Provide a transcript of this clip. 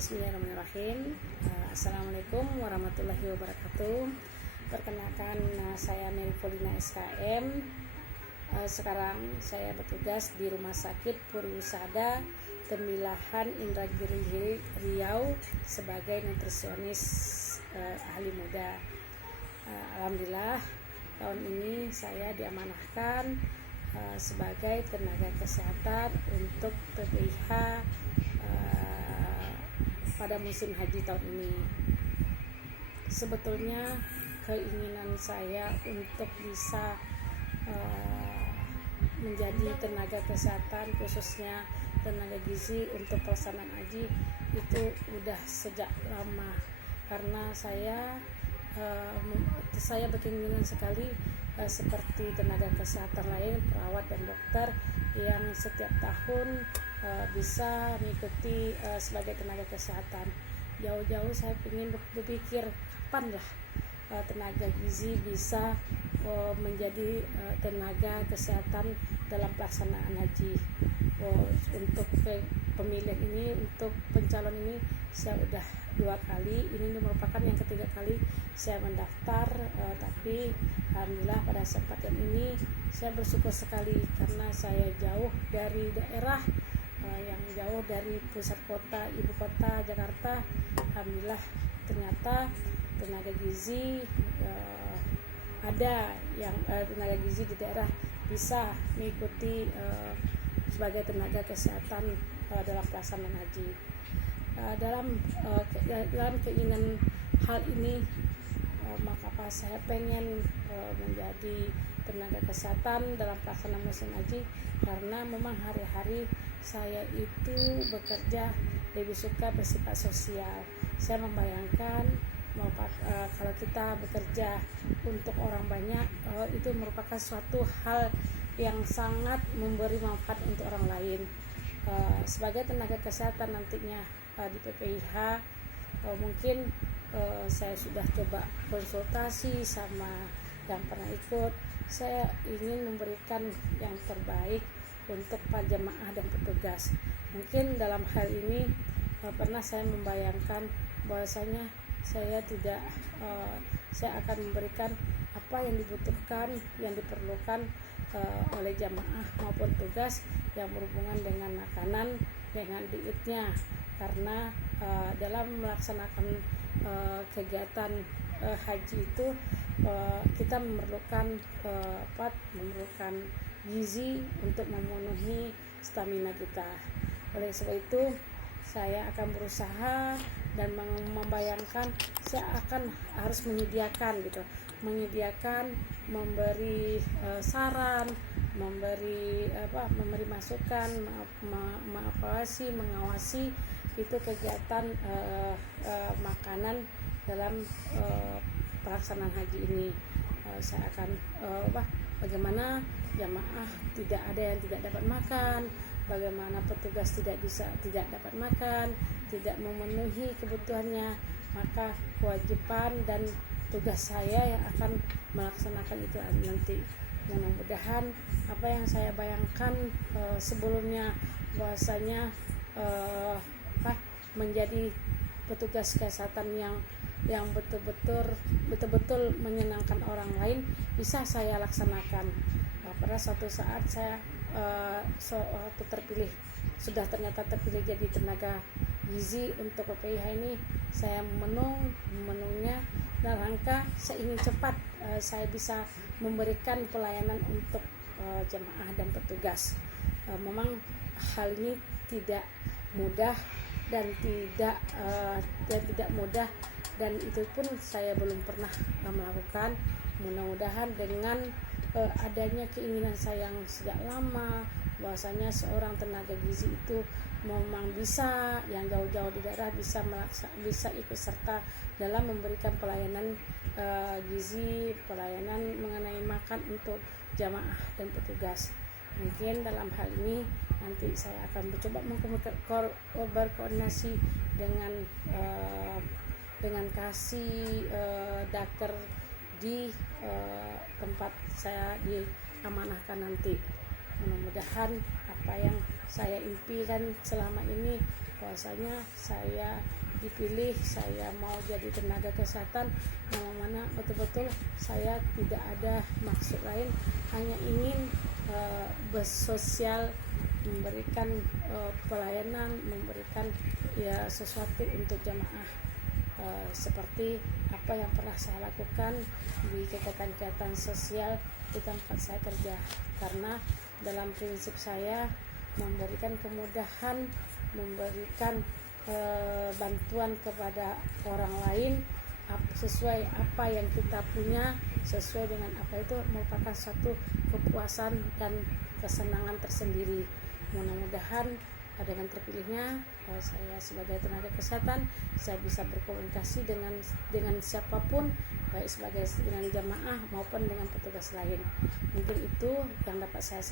Bismillahirrahmanirrahim. Assalamualaikum warahmatullahi wabarakatuh. Perkenalkan, saya Mary Polina SKM. Sekarang saya bertugas di Rumah Sakit Puri Husada Tembilahan Indragiri Riau sebagai nutrisionis ahli muda. Alhamdulillah tahun ini saya diamanahkan sebagai tenaga kesehatan untuk PPIH pada musim haji tahun ini. Sebetulnya keinginan saya untuk bisa menjadi tenaga kesehatan, khususnya tenaga gizi untuk pelaksanaan haji, itu udah sejak lama, karena saya berkeinginan sekali seperti tenaga kesehatan lain, perawat dan dokter yang setiap tahun bisa mengikuti sebagai tenaga kesehatan. Jauh-jauh saya ingin berpikir kapan lah tenaga gizi bisa menjadi tenaga kesehatan dalam pelaksanaan haji. Untuk pemilihan ini, untuk pencalon ini saya udah 2 kali, ini merupakan yang ketiga kali saya mendaftar, tapi alhamdulillah pada kesempatan ini saya bersyukur sekali karena saya jauh dari daerah yang jauh dari pusat kota, ibu kota Jakarta. Alhamdulillah ternyata tenaga gizi ada yang tenaga gizi di daerah bisa mengikuti sebagai tenaga kesehatan dalam pelaksanaan haji. Dalam keinginan hal ini, maka saya pengen menjadi tenaga kesehatan dalam pelaksanaan musim haji, karena memang hari-hari saya itu bekerja lebih suka bersifat sosial. Saya membayangkan kalau kita bekerja untuk orang banyak, itu merupakan suatu hal yang sangat memberi manfaat untuk orang lain. Sebagai tenaga kesehatan nantinya di PPIH, mungkin saya sudah coba konsultasi sama yang pernah ikut. Saya ingin memberikan yang terbaik untuk para jemaah dan petugas. Mungkin dalam hal ini pernah saya membayangkan bahwasanya saya akan memberikan apa yang dibutuhkan, yang diperlukan oleh jamaah maupun tugas yang berhubungan dengan makanan, dengan dietnya, karena dalam melaksanakan kegiatan haji itu kita memerlukan gizi untuk memenuhi stamina kita. Oleh sebab itu saya akan berusaha dan membayangkan saya akan harus menyediakan memberi saran, memberi masukan, mengawasi itu kegiatan makanan dalam pelaksanaan haji ini. Saya akan bagaimana jamaah tidak ada yang tidak dapat makan, bagaimana petugas tidak dapat makan, tidak memenuhi kebutuhannya, maka kewajiban dan tugas saya yang akan melaksanakan itu nanti. Mudah-mudahan apa yang saya bayangkan sebelumnya, bahwasanya menjadi petugas kesehatan yang betul-betul menyenangkan orang lain, bisa saya laksanakan. Pada suatu saat saya ternyata terpilih jadi tenaga gizi untuk PPIH ini, saya memenuhnya dalam rangka saya ingin cepat saya bisa memberikan pelayanan untuk jemaah dan petugas. Memang hal ini tidak mudah dan tidak mudah, dan itu pun saya belum pernah melakukan. Mudah-mudahan dengan adanya keinginan saya yang sejak lama, bahwasanya seorang tenaga gizi itu memang bisa, yang jauh-jauh di daerah bisa ikut serta dalam memberikan pelayanan gizi, pelayanan mengenai makan untuk jamaah dan petugas. Mungkin dalam hal ini nanti saya akan mencoba berkoordinasi dengan kasih daker di tempat saya diamanahkan nanti. Mudah-mudahan apa yang saya impikan selama ini bahwasanya saya dipilih, saya mau jadi tenaga kesehatan yang mana betul-betul saya tidak ada maksud lain, hanya ingin bersosial, memberikan pelayanan, memberikan ya sesuatu untuk jamaah, seperti apa yang pernah saya lakukan di kegiatan-kegiatan sosial di tempat saya kerja. Karena dalam prinsip saya memberikan kemudahan, memberikan bantuan kepada orang lain sesuai apa yang kita punya, sesuai dengan apa itu merupakan suatu kepuasan dan kesenangan tersendiri. Mudah-mudahan dengan terpilihnya saya sebagai tenaga kesehatan, saya bisa berkomunikasi dengan siapapun, baik sebagai dengan jamaah maupun dengan petugas lain. Mungkin itu yang dapat saya sampaikan.